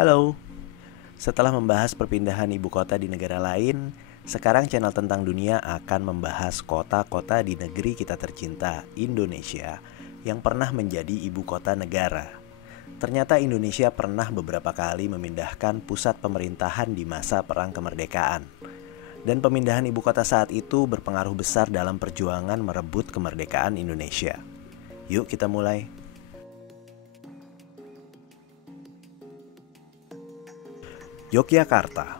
Halo, setelah membahas perpindahan ibu kota di negara lain, sekarang channel Tentang Dunia akan membahas kota-kota di negeri kita tercinta, Indonesia, yang pernah menjadi ibu kota negara. Ternyata Indonesia pernah beberapa kali memindahkan pusat pemerintahan di masa Perang Kemerdekaan. Dan pemindahan ibu kota saat itu berpengaruh besar dalam perjuangan merebut kemerdekaan Indonesia. Yuk kita mulai. Yogyakarta.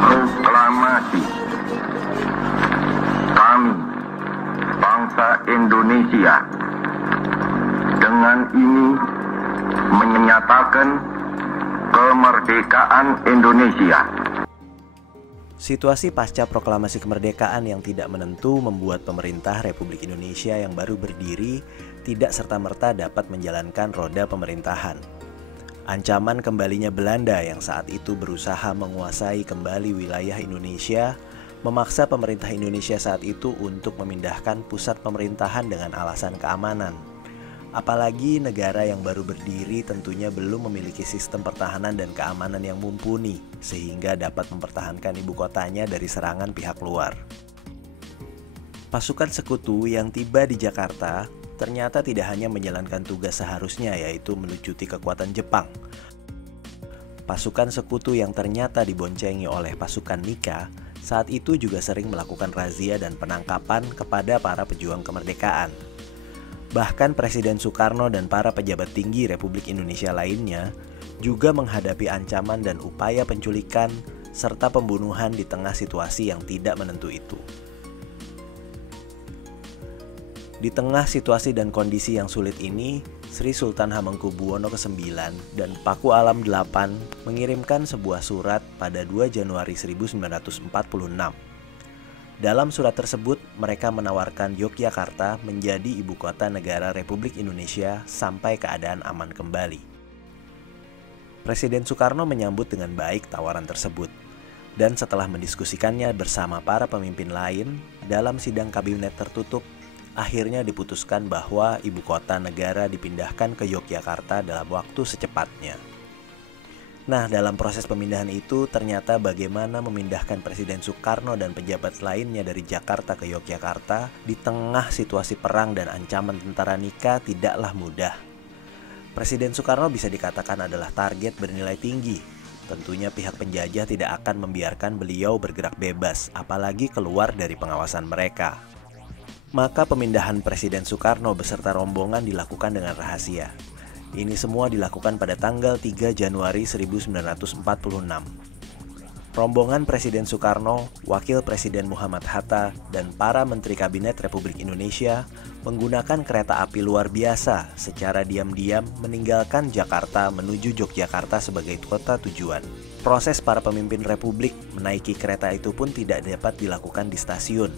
Proklamasi. Kami, bangsa Indonesia, dengan ini menyatakan kemerdekaan Indonesia. Situasi pasca proklamasi kemerdekaan yang tidak menentu membuat pemerintah Republik Indonesia yang baru berdiri tidak serta-merta dapat menjalankan roda pemerintahan. Ancaman kembalinya Belanda yang saat itu berusaha menguasai kembali wilayah Indonesia memaksa pemerintah Indonesia saat itu untuk memindahkan pusat pemerintahan dengan alasan keamanan. Apalagi negara yang baru berdiri tentunya belum memiliki sistem pertahanan dan keamanan yang mumpuni sehingga dapat mempertahankan ibu kotanya dari serangan pihak luar. Pasukan sekutu yang tiba di Jakarta ternyata tidak hanya menjalankan tugas seharusnya, yaitu melucuti kekuatan Jepang. Pasukan sekutu yang ternyata diboncengi oleh pasukan Nika saat itu juga sering melakukan razia dan penangkapan kepada para pejuang kemerdekaan. Bahkan Presiden Soekarno dan para pejabat tinggi Republik Indonesia lainnya juga menghadapi ancaman dan upaya penculikan serta pembunuhan di tengah situasi yang tidak menentu itu. Di tengah situasi dan kondisi yang sulit ini, Sri Sultan Hamengkubuwono ke-9 dan Paku Alam VIII mengirimkan sebuah surat pada 2 Januari 1946. Dalam surat tersebut, mereka menawarkan Yogyakarta menjadi ibu kota negara Republik Indonesia sampai keadaan aman kembali. Presiden Soekarno menyambut dengan baik tawaran tersebut. Dan setelah mendiskusikannya bersama para pemimpin lain, dalam sidang kabinet tertutup, akhirnya diputuskan bahwa ibu kota negara dipindahkan ke Yogyakarta dalam waktu secepatnya. Nah, dalam proses pemindahan itu ternyata bagaimana memindahkan Presiden Soekarno dan pejabat lainnya dari Jakarta ke Yogyakarta di tengah situasi perang dan ancaman tentara Nika tidaklah mudah. Presiden Soekarno bisa dikatakan adalah target bernilai tinggi. Tentunya pihak penjajah tidak akan membiarkan beliau bergerak bebas, apalagi keluar dari pengawasan mereka. Maka pemindahan Presiden Soekarno beserta rombongan dilakukan dengan rahasia. Ini semua dilakukan pada tanggal 3 Januari 1946. Rombongan Presiden Soekarno, Wakil Presiden Muhammad Hatta, dan para Menteri Kabinet Republik Indonesia menggunakan kereta api luar biasa secara diam-diam meninggalkan Jakarta menuju Yogyakarta sebagai kota tujuan. Proses para pemimpin Republik menaiki kereta itu pun tidak dapat dilakukan di stasiun.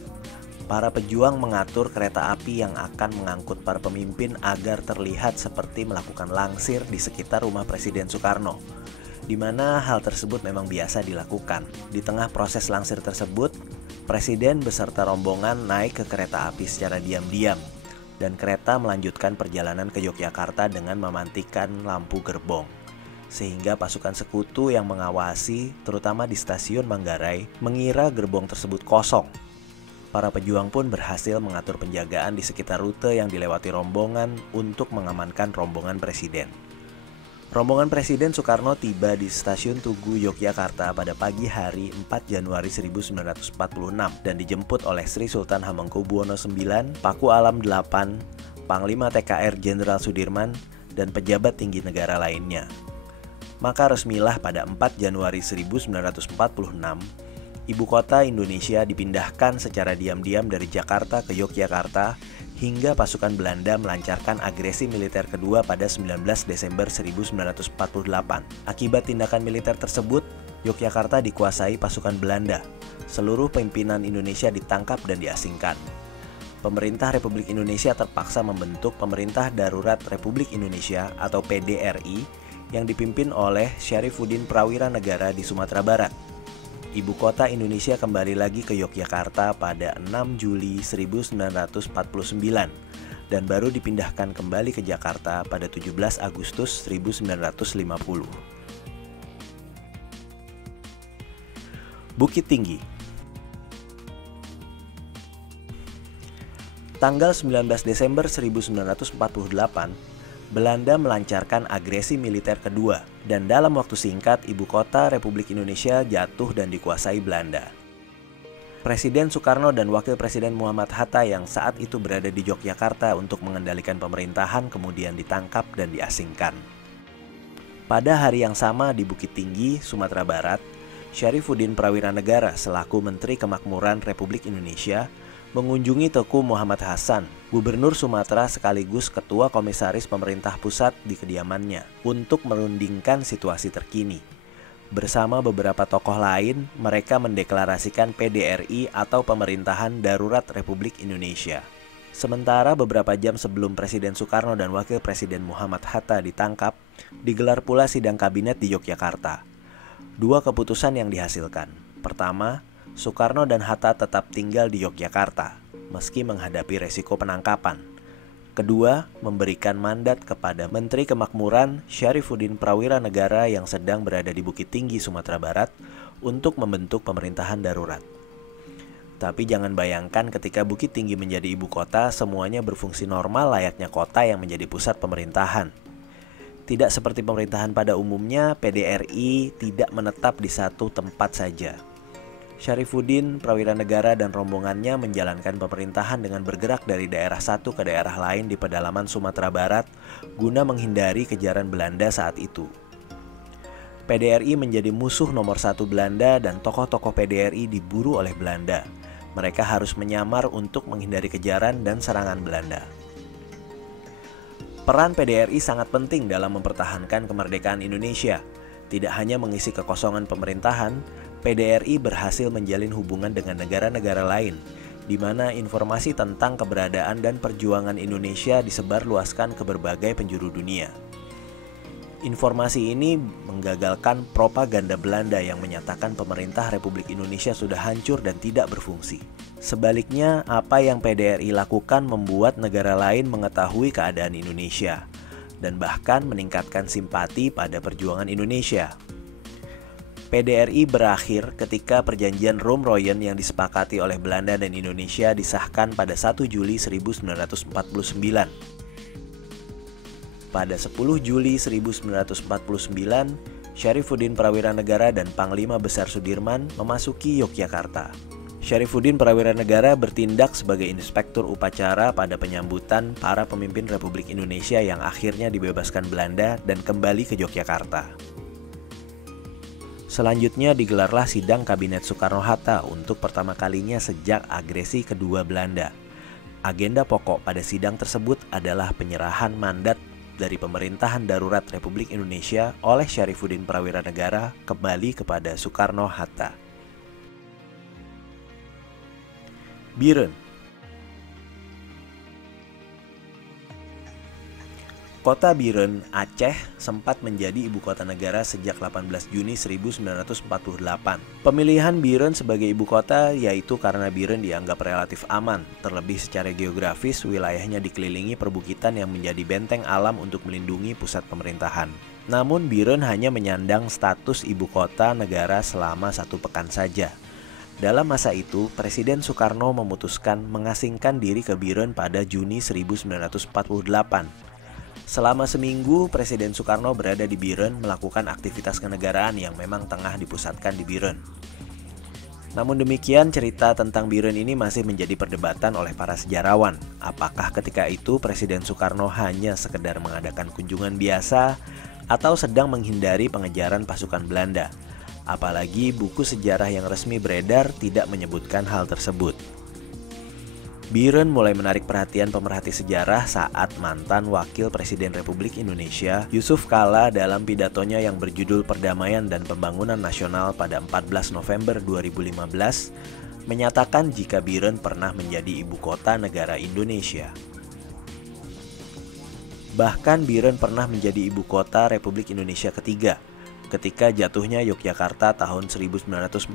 Para pejuang mengatur kereta api yang akan mengangkut para pemimpin agar terlihat seperti melakukan langsir di sekitar rumah Presiden Soekarno, di mana hal tersebut memang biasa dilakukan. Di tengah proses langsir tersebut, Presiden beserta rombongan naik ke kereta api secara diam-diam, dan kereta melanjutkan perjalanan ke Yogyakarta dengan memantikan lampu gerbong. Sehingga pasukan sekutu yang mengawasi, terutama di stasiun Manggarai, mengira gerbong tersebut kosong. Para pejuang pun berhasil mengatur penjagaan di sekitar rute yang dilewati rombongan untuk mengamankan rombongan Presiden. Rombongan Presiden Soekarno tiba di Stasiun Tugu Yogyakarta pada pagi hari 4 Januari 1946 dan dijemput oleh Sri Sultan Hamengkubuwono IX, Paku Alam VIII, Panglima TKR Jenderal Sudirman, dan pejabat tinggi negara lainnya. Maka resmilah pada 4 Januari 1946, ibu kota Indonesia dipindahkan secara diam-diam dari Jakarta ke Yogyakarta hingga pasukan Belanda melancarkan agresi militer kedua pada 19 Desember 1948. Akibat tindakan militer tersebut, Yogyakarta dikuasai pasukan Belanda. Seluruh pimpinan Indonesia ditangkap dan diasingkan. Pemerintah Republik Indonesia terpaksa membentuk Pemerintah Darurat Republik Indonesia atau PDRI yang dipimpin oleh Syarifuddin Prawira Negara di Sumatera Barat. Ibu kota Indonesia kembali lagi ke Yogyakarta pada 6 Juli 1949 dan baru dipindahkan kembali ke Jakarta pada 17 Agustus 1950. Bukit Tinggi. Tanggal 19 Desember 1948, Belanda melancarkan agresi militer kedua dan dalam waktu singkat ibu kota Republik Indonesia jatuh dan dikuasai Belanda. Presiden Soekarno dan Wakil Presiden Muhammad Hatta yang saat itu berada di Yogyakarta untuk mengendalikan pemerintahan kemudian ditangkap dan diasingkan. Pada hari yang sama di Bukit Tinggi, Sumatera Barat, Syarifuddin Prawiranegara selaku Menteri Kemakmuran Republik Indonesia mengunjungi Teuku Muhammad Hasan, Gubernur Sumatera sekaligus Ketua Komisaris Pemerintah Pusat di kediamannya untuk merundingkan situasi terkini. Bersama beberapa tokoh lain, mereka mendeklarasikan PDRI atau Pemerintahan Darurat Republik Indonesia. Sementara beberapa jam sebelum Presiden Soekarno dan Wakil Presiden Muhammad Hatta ditangkap, digelar pula sidang kabinet di Yogyakarta. Dua keputusan yang dihasilkan. Pertama, Soekarno dan Hatta tetap tinggal di Yogyakarta, meski menghadapi resiko penangkapan. Kedua, memberikan mandat kepada Menteri Kemakmuran Syarifuddin Prawiranegara yang sedang berada di Bukit Tinggi, Sumatera Barat untuk membentuk pemerintahan darurat. Tapi jangan bayangkan ketika Bukit Tinggi menjadi ibu kota, semuanya berfungsi normal layaknya kota yang menjadi pusat pemerintahan. Tidak seperti pemerintahan pada umumnya, PDRI tidak menetap di satu tempat saja. Syarifuddin Prawiranegara dan rombongannya menjalankan pemerintahan dengan bergerak dari daerah satu ke daerah lain di pedalaman Sumatera Barat guna menghindari kejaran Belanda saat itu. PDRI menjadi musuh nomor satu Belanda dan tokoh-tokoh PDRI diburu oleh Belanda. Mereka harus menyamar untuk menghindari kejaran dan serangan Belanda. Peran PDRI sangat penting dalam mempertahankan kemerdekaan Indonesia. Tidak hanya mengisi kekosongan pemerintahan, PDRI berhasil menjalin hubungan dengan negara-negara lain, di mana informasi tentang keberadaan dan perjuangan Indonesia disebarluaskan ke berbagai penjuru dunia. Informasi ini menggagalkan propaganda Belanda yang menyatakan pemerintah Republik Indonesia sudah hancur dan tidak berfungsi. Sebaliknya, apa yang PDRI lakukan membuat negara lain mengetahui keadaan Indonesia, dan bahkan meningkatkan simpati pada perjuangan Indonesia. PDRI berakhir ketika perjanjian Rome-Royen yang disepakati oleh Belanda dan Indonesia disahkan pada 1 Juli 1949. Pada 10 Juli 1949, Syarifuddin Prawiranegara dan Panglima Besar Sudirman memasuki Yogyakarta. Syarifuddin Prawiranegara bertindak sebagai inspektur upacara pada penyambutan para pemimpin Republik Indonesia yang akhirnya dibebaskan Belanda dan kembali ke Yogyakarta. Selanjutnya digelarlah sidang Kabinet Soekarno-Hatta untuk pertama kalinya sejak agresi kedua Belanda. Agenda pokok pada sidang tersebut adalah penyerahan mandat dari Pemerintahan Darurat Republik Indonesia oleh Syarifuddin Prawiranegara kembali kepada Soekarno-Hatta. Biren. Kota Biren, Aceh, sempat menjadi ibu kota negara sejak 18 Juni 1948. Pemilihan Biren sebagai ibu kota yaitu karena Biren dianggap relatif aman, terlebih secara geografis wilayahnya dikelilingi perbukitan yang menjadi benteng alam untuk melindungi pusat pemerintahan. Namun Biren hanya menyandang status ibu kota negara selama 1 pekan saja. Dalam masa itu, Presiden Soekarno memutuskan mengasingkan diri ke Biren pada Juni 1948. Selama seminggu, Presiden Soekarno berada di Biren melakukan aktivitas kenegaraan yang memang tengah dipusatkan di Biren. Namun demikian, cerita tentang Biren ini masih menjadi perdebatan oleh para sejarawan. Apakah ketika itu Presiden Soekarno hanya sekedar mengadakan kunjungan biasa atau sedang menghindari pengejaran pasukan Belanda? Apalagi buku sejarah yang resmi beredar tidak menyebutkan hal tersebut. Biren mulai menarik perhatian pemerhati sejarah saat mantan Wakil Presiden Republik Indonesia Yusuf Kala dalam pidatonya yang berjudul Perdamaian dan Pembangunan Nasional pada 14 November 2015 menyatakan jika Biren pernah menjadi ibu kota negara Indonesia. Bahkan Biren pernah menjadi ibu kota Republik Indonesia ketiga ketika jatuhnya Yogyakarta tahun 1948.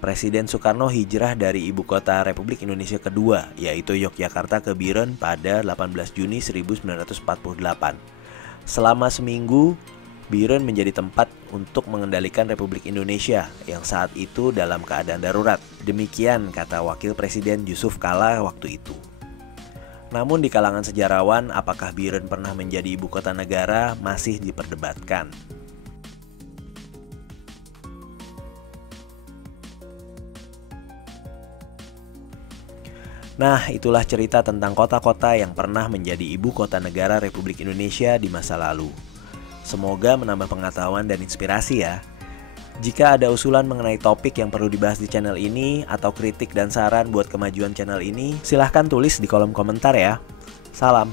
Presiden Soekarno hijrah dari ibu kota Republik Indonesia kedua, yaitu Yogyakarta ke Biren pada 18 Juni 1948. Selama seminggu, Biren menjadi tempat untuk mengendalikan Republik Indonesia yang saat itu dalam keadaan darurat. Demikian kata Wakil Presiden Yusuf Kala waktu itu. Namun di kalangan sejarawan, apakah Biren pernah menjadi ibu kota negara masih diperdebatkan. Nah, itulah cerita tentang kota-kota yang pernah menjadi ibu kota negara Republik Indonesia di masa lalu. Semoga menambah pengetahuan dan inspirasi ya. Jika ada usulan mengenai topik yang perlu dibahas di channel ini, atau kritik dan saran buat kemajuan channel ini, silahkan tulis di kolom komentar ya. Salam.